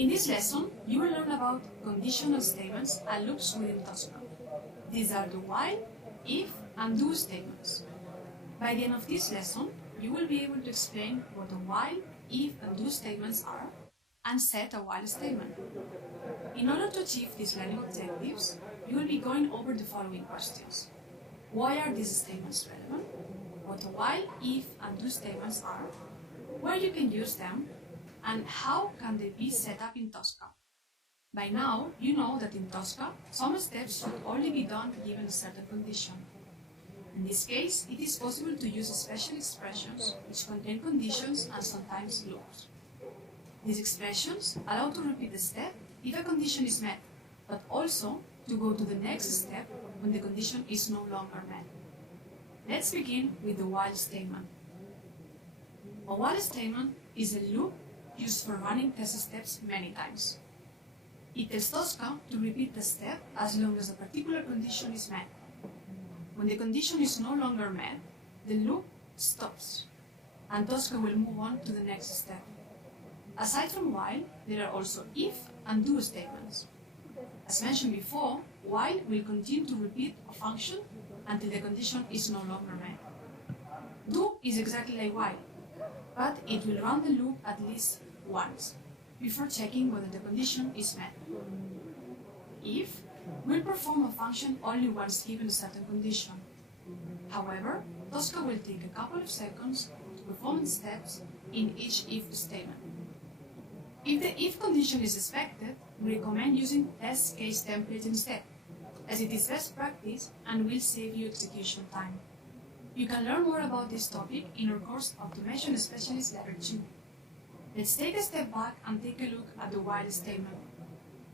In this lesson, you will learn about conditional statements and loops within Tosca. These are the while, if, and do statements. By the end of this lesson, you will be able to explain what a while, if, and do statements are, and set a while statement. In order to achieve these learning objectives, you will be going over the following questions. Why are these statements relevant? What a while, if, and do statements are, where you can use them, and how can they be set up in Tosca. By now, you know that in Tosca, some steps should only be done given a certain condition. In this case, it is possible to use special expressions which contain conditions and sometimes loops. These expressions allow to repeat the step if a condition is met, but also to go to the next step when the condition is no longer met. Let's begin with the while statement. A while statement is a loop used for running test steps many times. It tells Tosca to repeat the step as long as a particular condition is met. When the condition is no longer met, the loop stops, and Tosca will move on to the next step. Aside from while, there are also if and do statements. As mentioned before, while will continue to repeat a function until the condition is no longer met. Do is exactly like while, but it will run the loop at least once before checking whether the condition is met. If will perform a function only once given a certain condition. However, Tosca will take a couple of seconds to perform steps in each if statement. If the if condition is expected, we recommend using test case template instead, as it is best practice and will save you execution time. You can learn more about this topic in our course Automation Specialist Level 2. Let's take a step back and take a look at the while statement.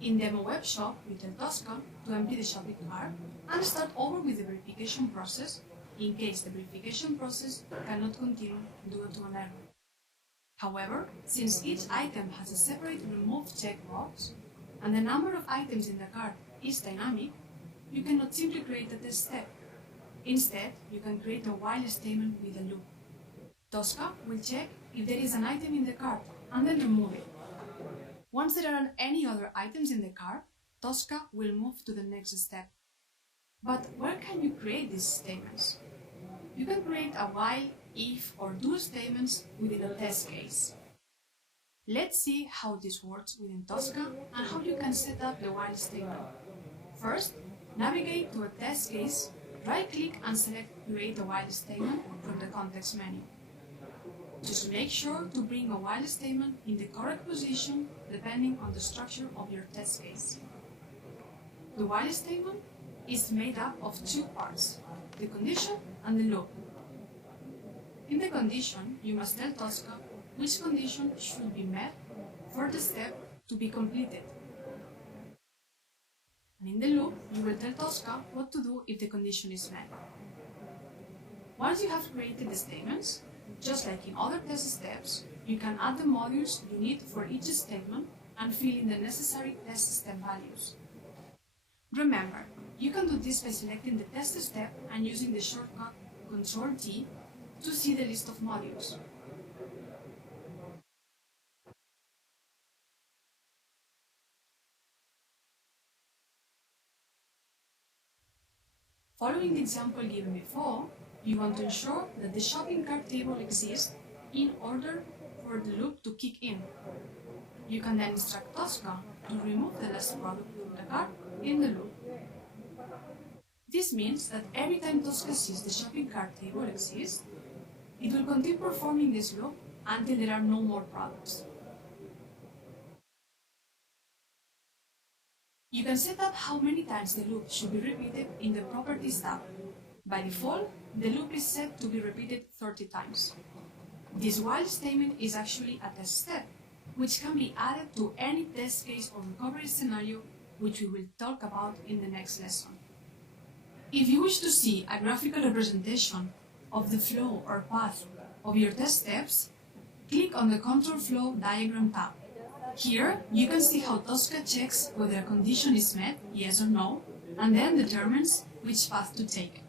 In Demo Web Shop, we tell Tosca to empty the shopping cart and start over with the verification process in case the verification process cannot continue due to an error. However, since each item has a separate remove checkbox and the number of items in the cart is dynamic, you cannot simply create a test step. Instead, you can create a while statement with a loop. Tosca will check if there is an item in the cart and then remove it. Once there aren't any other items in the cart, Tosca will move to the next step. But where can you create these statements? You can create a while, if, or do statements within a test case. Let's see how this works within Tosca and how you can set up the while statement. First, navigate to a test case, right-click and select Create a while statement from the context menu. Just make sure to bring a while statement in the correct position depending on the structure of your test case. The while statement is made up of two parts, the condition and the loop. In the condition, you must tell Tosca which condition should be met for the step to be completed. And in the loop, you will tell Tosca what to do if the condition is met. Once you have created the statements, just like in other test steps, you can add the modules you need for each statement and fill in the necessary test step values. Remember, you can do this by selecting the test step and using the shortcut Ctrl-T to see the list of modules. Following the example given before, you want to ensure that the shopping cart table exists in order for the loop to kick in. You can then instruct Tosca to remove the last product from the cart in the loop. This means that every time Tosca sees the shopping cart table exists, it will continue performing this loop until there are no more products. You can set up how many times the loop should be repeated in the Properties tab. By default, the loop is set to be repeated 30 times. This while statement is actually a test step, which can be added to any test case or recovery scenario, which we will talk about in the next lesson. If you wish to see a graphical representation of the flow or path of your test steps, click on the Control Flow Diagram tab. Here, you can see how Tosca checks whether a condition is met, yes or no, and then determines which path to take.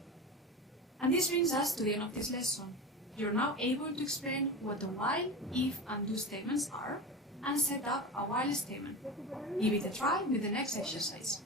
And this brings us to the end of this lesson. You're now able to explain what the while, if, and do statements are, and set up a while statement. Give it a try with the next exercise.